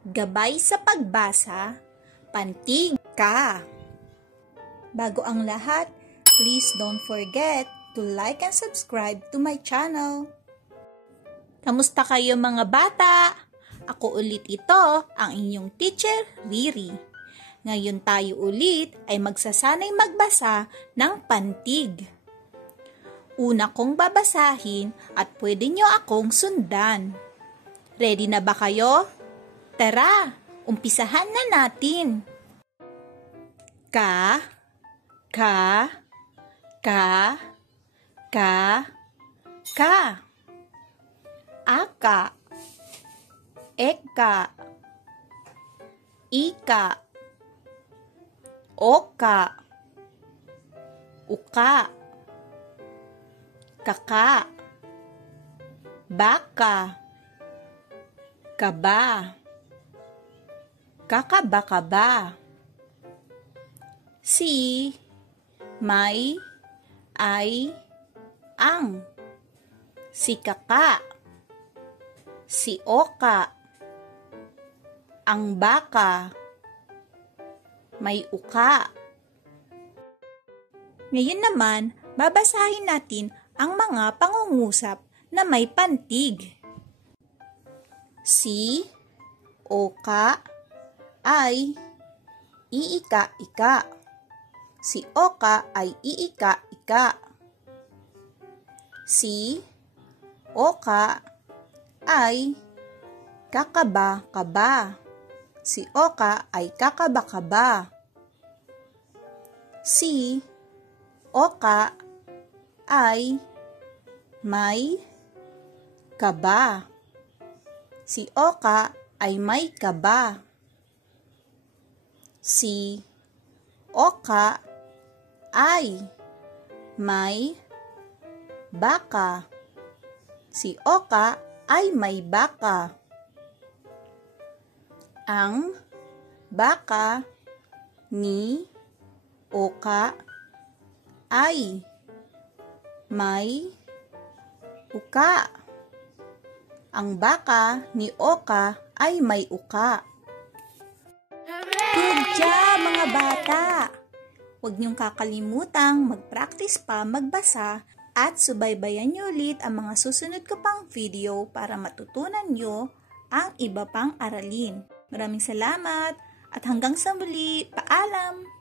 Gabay sa pagbasa, pantig ka! Bago ang lahat, please don't forget to like and subscribe to my channel. Kamusta kayo mga bata? Ako ulit ito, ang inyong teacher, Riri. Ngayon tayo ulit ay magsasanay magbasa ng pantig. Una kong babasahin at pwede nyo akong sundan. Ready na ba kayo? Tara, umpisahan na natin. Ka, ka, ka, ka, ka. Aka, eka, ika, oka, uka, kaka, baka, kaba, kakaba-kaba. Si, may, ay, ang. Si kaka, si oka, ang baka, may uka. Ngayon naman, babasahin natin ang mga pangungusap na may pantig. Si, oka, ay iika-ika. Si oka ay iika-ika. Si oka ay kakaba-kaba. Si oka ay kakaba-kaba. Si oka ay may kaba. Si oka ay may kaba. Si oka ay may baka. Si oka ay may baka. Ang baka ni oka ay may uka. Ang baka ni oka ay may uka. Good job mga bata! Huwag niyong kakalimutang mag-practice pa magbasa at subaybayan niyo ulit ang mga susunod ko pang video para matutunan niyo ang iba pang aralin. Maraming salamat at hanggang sa muli. Paalam!